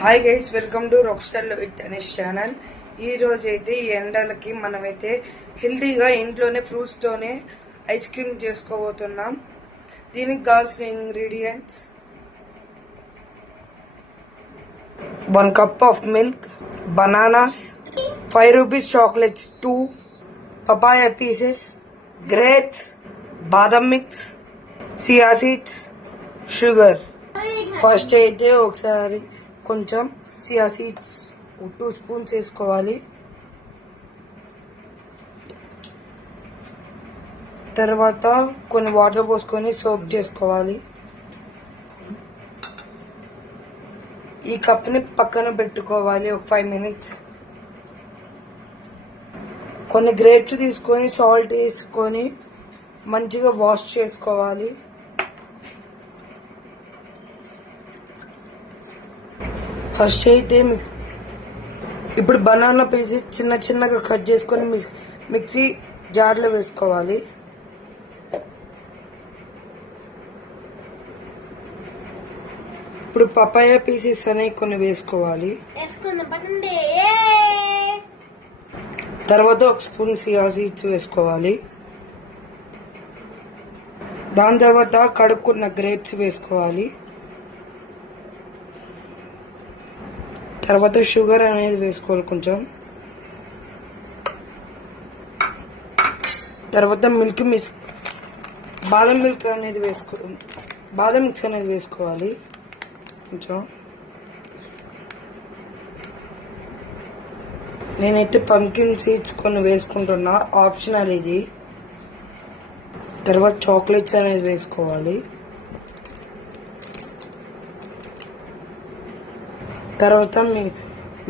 Hi guys, welcome to rock star with Anish channel. ఈ రోజు అయితే ఈ ఎండలకి మనమైతే హెల్తీగా ఇంట్లోనే ఫ్రూట్స్ తోనే ఐస్ క్రీమ్ చేసుకోబోతున్నాం. దీనికి కావాల్సిన ingredients: 1 cup of milk, bananas, 5 rupees chocolates 2, papaya pieces, grapes, badam mix, chia seeds, sugar. First అయితే ఒకసారి కొంచెం సియా సీడ్స్ 2 స్పూన్స్ వేసుకోవాలి. తర్వాత కొన్ని వాటర్ పోసుకొని సోక్ చేసుకోవాలి. ఈ కప్ని పక్కన పెట్టుకోవాలి ఒక 5 minutes. కొన్ని గ్రేప్స్ తీసుకొని సాల్ట్ వేసుకొని మంచిగా వాష్ చేసుకోవాలి. ఫస్ట్ అయితే ఇప్పుడు బనానా పీసెస్ చిన్న చిన్నగా కట్ చేసుకొని మిక్సీ జార్లో వేసుకోవాలి. ఇప్పుడు పపాయ పీసెస్ అనేవి కొన్ని వేసుకోవాలి. తర్వాత 1 స్పూన్ సియా సీడ్స్ వేసుకోవాలి. దాని తర్వాత కడుక్కున్న గ్రేప్స్ వేసుకోవాలి. తర్వాత షుగర్ అనేది వేసుకోవాలి కొంచెం. తర్వాత బాదం మిల్క్ అనేది బాదం మిక్స్ అనేది వేసుకోవాలి కొంచెం. నేనైతే పంకిన్ సీడ్స్ కొన్ని వేసుకుంటున్నా, ఆప్షనల్ ఇది. తర్వాత చాక్లెట్స్ అనేది వేసుకోవాలి. తర్వాత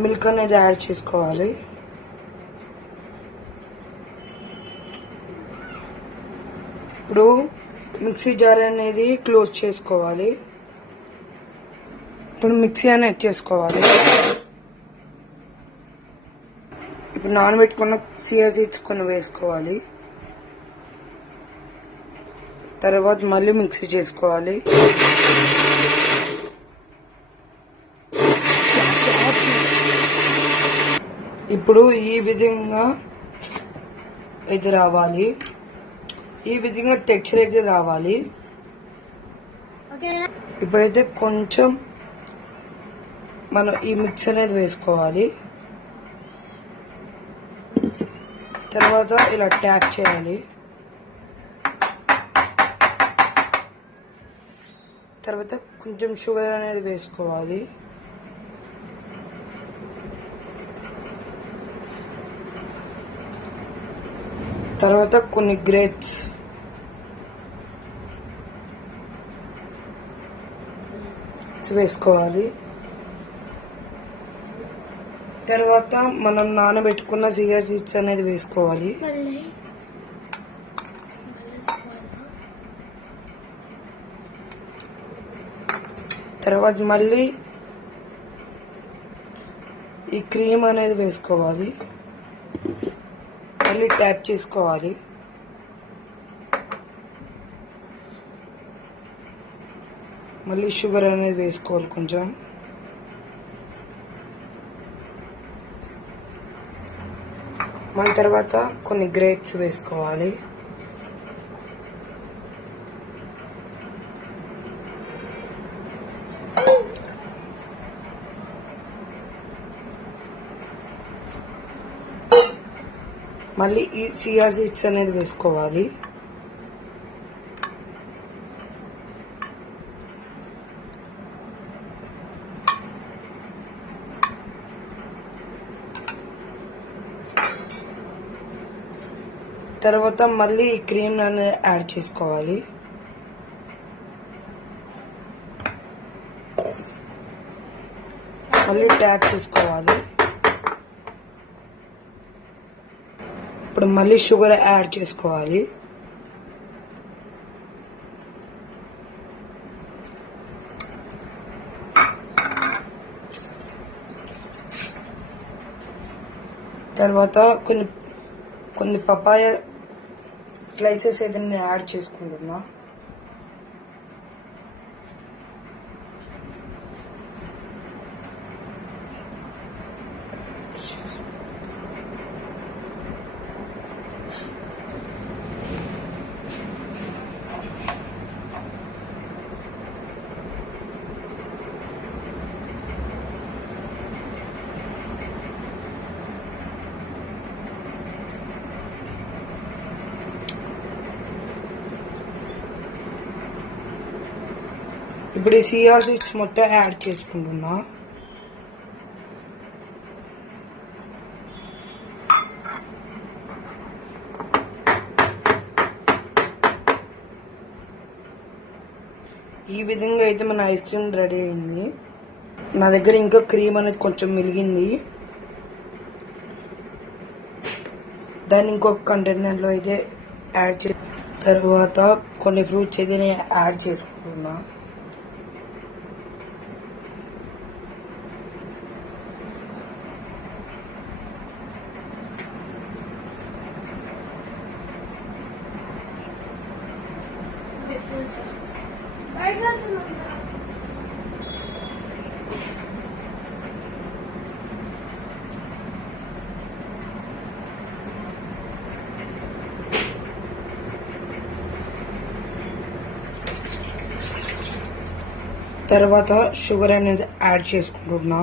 మిల్క్ అనేది యాడ్ చేసుకోవాలి. ఇప్పుడు మిక్సీ జార్ అనేది క్లోజ్ చేసుకోవాలి. ఇప్పుడు మిక్సీ అనేది చేసుకోవాలి. ఇప్పుడు నానబెట్టుకున్న సియా సీడ్స్ కొన్ని వేసుకోవాలి. తర్వాత మళ్ళీ మిక్సీ చేసుకోవాలి. ఇప్పుడు ఈ విధంగా అయితే రావాలి. ఈ విధంగా టెక్స్చర్ అయితే రావాలి. ఇప్పుడైతే కొంచెం మనం ఈ మిక్స్ అనేది వేసుకోవాలి. తర్వాత ఇలా ట్యాప్ చేయాలి. తర్వాత కొంచెం షుగర్ అనేది వేసుకోవాలి. తర్వాత కొన్ని గ్రేప్స్ వేసుకోవాలి. తర్వాత మనం నానబెట్టుకున్న సియా సీడ్స్ అనేది వేసుకోవాలి. తర్వాత మళ్ళీ ఈ క్రీమ్ అనేది వేసుకోవాలి. మళ్ళీ ట్యాప్ చేసుకోవాలి. మళ్ళీ షుగర్ అనేది వేసుకోవాలి కొంచెం. మళ్ళీ తర్వాత కొన్ని గ్రేప్స్ వేసుకోవాలి. మళ్ళీ ఈ సియా సీడ్స్ అనేది వేసుకోవాలి. తర్వాత మళ్ళీ ఈ క్రీమ్ అనేది యాడ్ చేసుకోవాలి. మళ్ళీ ట్యాప్ చేసుకోవాలి. ఇప్పుడు మళ్ళీ షుగర్ యాడ్ చేసుకోవాలి. తర్వాత కొన్ని పపాయ స్లైసెస్ అయితే నేను యాడ్ చేసుకుంటున్నా. ఇప్పుడు ఈ సియా సీడ్స్ మొత్తం యాడ్ చేసుకుంటున్నా. ఈ విధంగా అయితే మన ఐస్ క్రీమ్ రెడీ అయింది. నా దగ్గర ఇంకా క్రీమ్ అనేది కొంచెం మిగిలింది. దాన్ని ఇంకొక కంటైనర్లో అయితే యాడ్ చేసిన తర్వాత కొన్ని ఫ్రూట్స్ అయితే నేను యాడ్ చేసుకుంటున్నా. తర్వాత షుగర్ అనేది యాడ్ చేసుకుంటున్నా.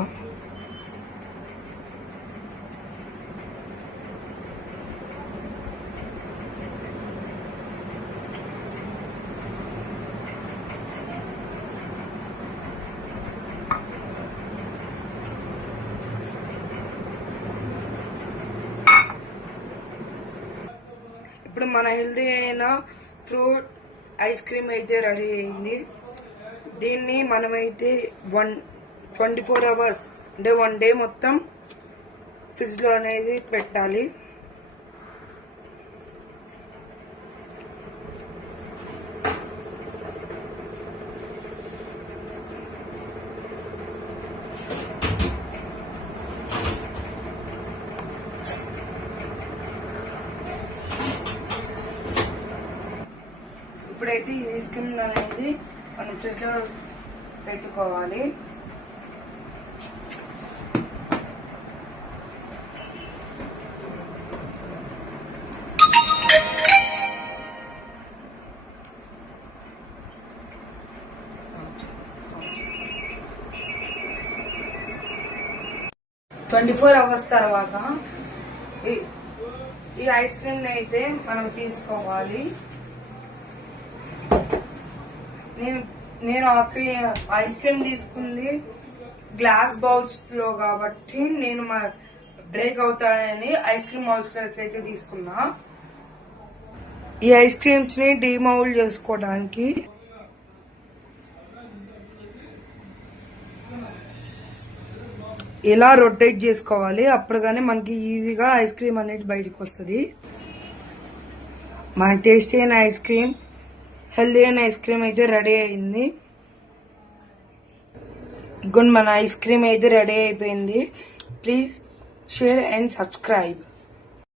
ఇప్పుడు మన హెల్తీ అయిన ఫ్రూట్ ఐస్ క్రీమ్ అయితే రెడీ అయింది. దీన్ని మనమైతే 24 hours అంటే 1 day మొత్తం ఫ్రిడ్జ్లో అనేది పెట్టాలి. ఇప్పుడైతే ఈ ఐస్ క్రీమ్ అనేది మనం ఫ్రిడ్జ్లో పెట్టుకోవాలి. hours తర్వాత ఈ ఐస్ క్రీమ్ అయితే మనం తీసుకోవాలి. నేను ఐస్ క్రీమ్ తీసుకుంది గ్లాస్ బౌల్స్ లో కాబట్టి నేను బ్రేక్ అవుతాయని ఐస్ క్రీమ్ బౌల్స్ లోకి అయితే తీసుకున్నా. ఈ ఐస్ క్రీమ్స్ ని డీమౌల్ చేసుకోవడానికి ఇలా రొటేట్ చేసుకోవాలి. అప్పుడు కానీ మనకి ఈజీగా ఐస్ క్రీమ్ అనేది బయటకు వస్తుంది. మన టేస్టీ అయిన ఐస్ క్రీమ్, హెల్దీ అయిన ఐస్ క్రీమ్ అయితే రెడీ అయింది. మన ఐస్ క్రీమ్ అయితే రెడీ అయిపోయింది. Please share and subscribe.